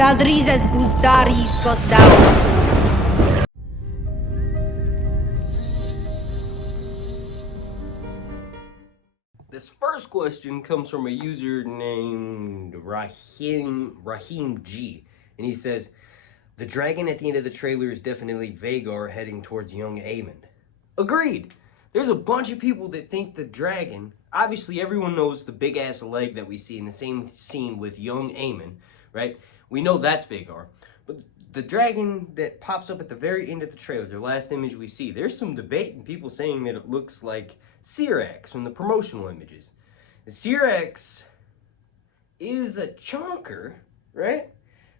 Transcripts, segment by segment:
Zaldrizes buzdaris gosdau. This first question comes from a user named Rahim G, and he says, the dragon at the end of the trailer is definitely VHAGAR heading towards young Aemon. Agreed. There's a bunch of people that think the dragon, obviously everyone knows the big ass leg that we see in the same scene with young Aemon, right? We know that's VHAGAR. But the dragon that pops up at the very end of the trailer, the last image we see, there's some debate and people saying that it looks like Syrax from the promotional images. Syrax is a chonker, right?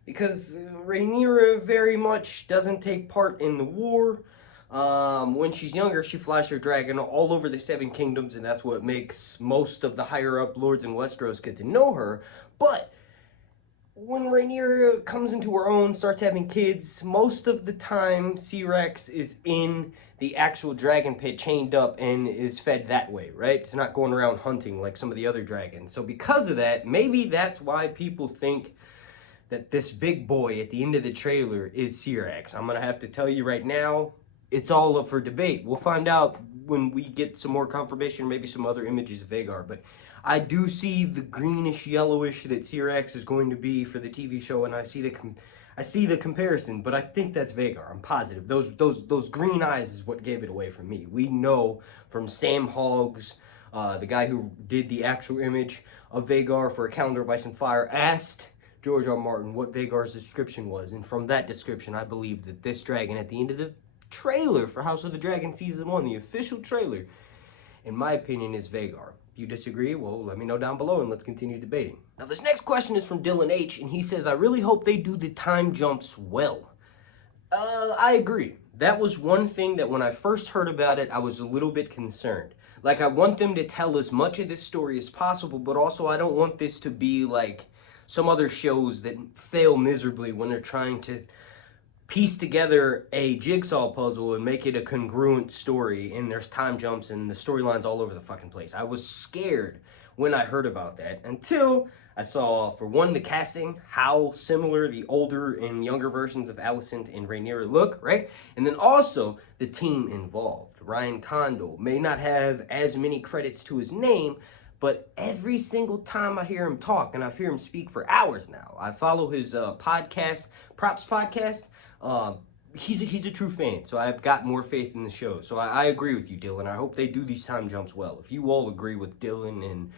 Because Rhaenyra very much doesn't take part in the war. When she's younger, she flies her dragon all over the Seven Kingdoms, and that's what makes most of the higher up lords in Westeros get to know her. But when Rhaenyra comes into her own, starts having kids, most of the time Syrax is in the actual dragon pit chained up and is fed that way, right? It's not going around hunting like some of the other dragons. So because of that, maybe that's why people think that this big boy at the end of the trailer is Syrax. I'm gonna have to tell you right now, it's all up for debate. We'll find out when we get some more confirmation, maybe some other images of VHAGAR, but I do see the greenish yellowish that Syrax is going to be for the TV show, and I see the comparison, but I think that's VHAGAR. I'm positive. Those green eyes is what gave it away from me. We know from Sam Hoggs, the guy who did the actual image of VHAGAR for A Calendar of Ice and Fire, asked George R. Martin what VHAGAR's description was, and from that description, I believe that this dragon at the end of the trailer for House of the Dragon Season 1, the official trailer, in my opinion, is VHAGAR. If you disagree, well, let me know down below and let's continue debating. Now, this next question is from Dylan H, and he says, I really hope they do the time jumps well. I agree. That was one thing that when I first heard about it, I was a little bit concerned. Like, I want them to tell as much of this story as possible, but also I don't want this to be like some other shows that fail miserably when they're trying to piece together a jigsaw puzzle and make it a congruent story, and there's time jumps and the storylines all over the fucking place. I was scared when I heard about that until I saw, for one, the casting, how similar the older and younger versions of Alicent and Rhaenyra look, right? And then also the team involved. Ryan Condal may not have as many credits to his name, but every single time I hear him talk, and I've heard him speak for hours now, I follow his podcast, Props Podcast. He's a true fan, so I've got more faith in the show. So I agree with you, Dylan. I hope they do these time jumps well. If you all agree with Dylan and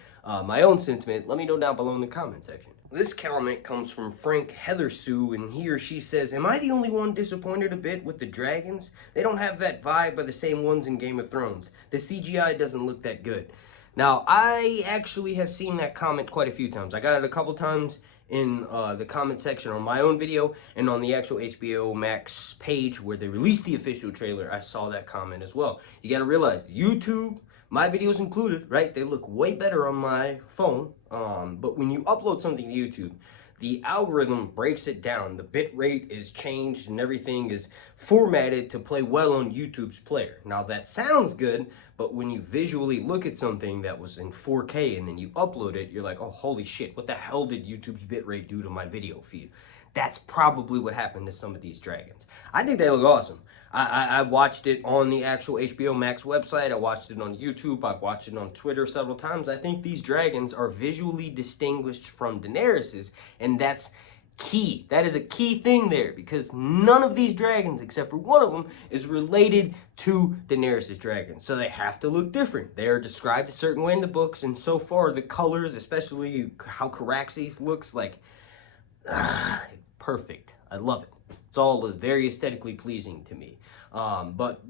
my own sentiment, let me know down below in the comment section. This comment comes from Frank Heathersue, and he or she says, am I the only one disappointed a bit with the dragons? They don't have that vibe by the same ones in Game of Thrones. The CGI doesn't look that good. Now, I actually have seen that comment quite a few times. I got it a couple times in the comment section on my own video, and on the actual HBO Max page where they released the official trailer, I saw that comment as well. You gotta realize, YouTube, my videos included, right? They look way better on my phone, but when you upload something to YouTube, the algorithm breaks it down. The bit rate is changed and everything is formatted to play well on YouTube's player. Now that sounds good, but when you visually look at something that was in 4K and then you upload it, you're like, oh, holy shit, what the hell did YouTube's bitrate do to my video feed? That's probably what happened to some of these dragons. I think they look awesome. I watched it on the actual HBO Max website. I watched it on YouTube. I've watched it on Twitter several times. I think these dragons are visually distinguished from Daenerys's, and that's key. That is a key thing there, because none of these dragons, except for one of them, is related to Daenerys's dragons. So they have to look different. They are described a certain way in the books, and so far the colors, especially how Caraxes looks like, perfect. I love it. It's all very aesthetically pleasing to me. But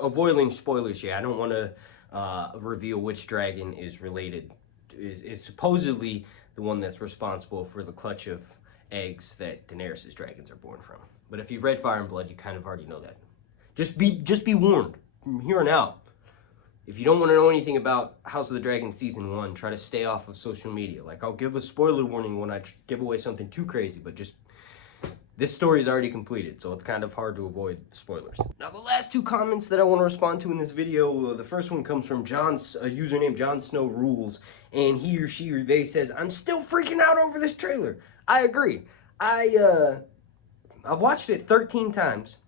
avoiding spoilers here, I don't want to reveal which dragon is related, is supposedly the one that's responsible for the clutch of eggs that Daenerys' dragons are born from. But if you've read Fire and Blood, you kind of already know that. Just be warned from here on out. If you don't want to know anything about House of the Dragon Season 1, try to stay off of social media. Like, I'll give a spoiler warning when I give away something too crazy, but just, this story is already completed, so it's kind of hard to avoid spoilers. Now, the last two comments that I want to respond to in this video, the first one comes from a username Jon Snow Rules, and he or she or they says, I'm still freaking out over this trailer. I agree. I've watched it 13 times.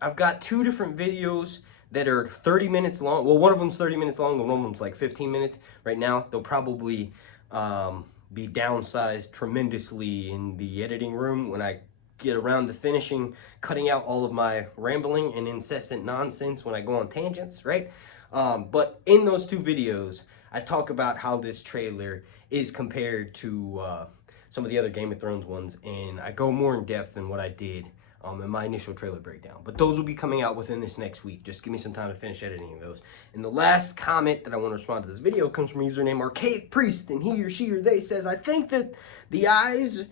I've got 2 different videos that are 30 minutes long. Well, one of them's 30 minutes long, and one of them's like 15 minutes. Right now, they'll probably be downsized tremendously in the editing room when I get around to finishing cutting out all of my rambling and incessant nonsense when I go on tangents, right? But in those 2 videos, I talk about how this trailer is compared to some of the other Game of Thrones ones, and I go more in depth than what I did in my initial trailer breakdown. But those will be coming out within this next week. Just give me some time to finish editing those. And the last comment that I want to respond to this video comes from a username Archaic Priest, and he or she or they says, I think that the eyes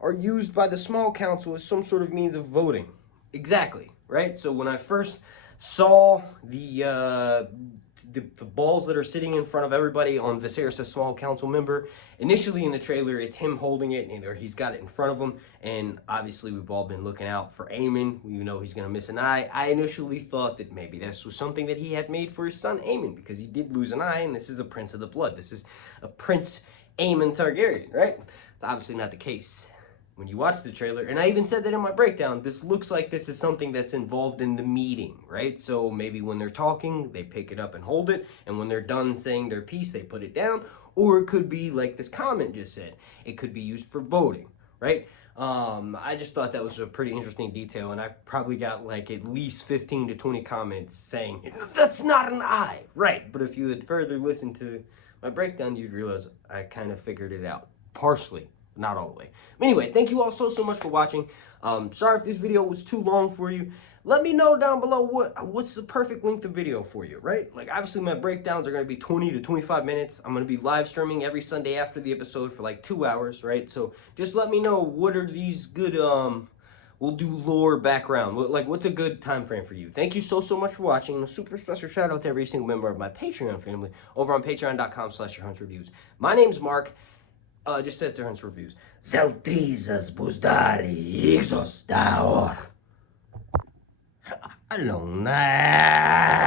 are used by the small council as some sort of means of voting. Exactly, right? So when I first saw the balls that are sitting in front of everybody on Viserys' small council member, initially in the trailer, it's him holding it, or he's got it in front of him, and obviously we've all been looking out for Aemon. We know he's going to miss an eye. I initially thought that maybe this was something that he had made for his son Aemon, because he did lose an eye, and this is a Prince of the Blood. This is a Prince Aemon Targaryen, right? It's obviously not the case. When you watch the trailer, and I even said that in my breakdown, this looks like this is something that's involved in the meeting, right? So maybe when they're talking, they pick it up and hold it, and when they're done saying their piece, they put it down, or it could be like this comment just said, it could be used for voting, right? I just thought that was a pretty interesting detail, and I probably got like at least 15 to 20 comments saying, that's not an eye, right? But if you had further listened to my breakdown, you'd realize I kind of figured it out, partially. Not all the way. Anyway, thank you all so much for watching. Sorry if this video was too long for you. Let me know down below what's the perfect length of video for you, right? Like, obviously my breakdowns are going to be 20 to 25 minutes. I'm going to be live streaming every Sunday after the episode for like 2 hours, right? So just let me know what are these good, we'll do lore background. Like, what's a good time frame for you? Thank you so much for watching. And a super special shout out to every single member of my Patreon family over on patreon.com/YourHuntsReviews. My name's Mark. Just said Sorensen Reviews. Zeltrizas Buzdari Ixos Daor. Alone night.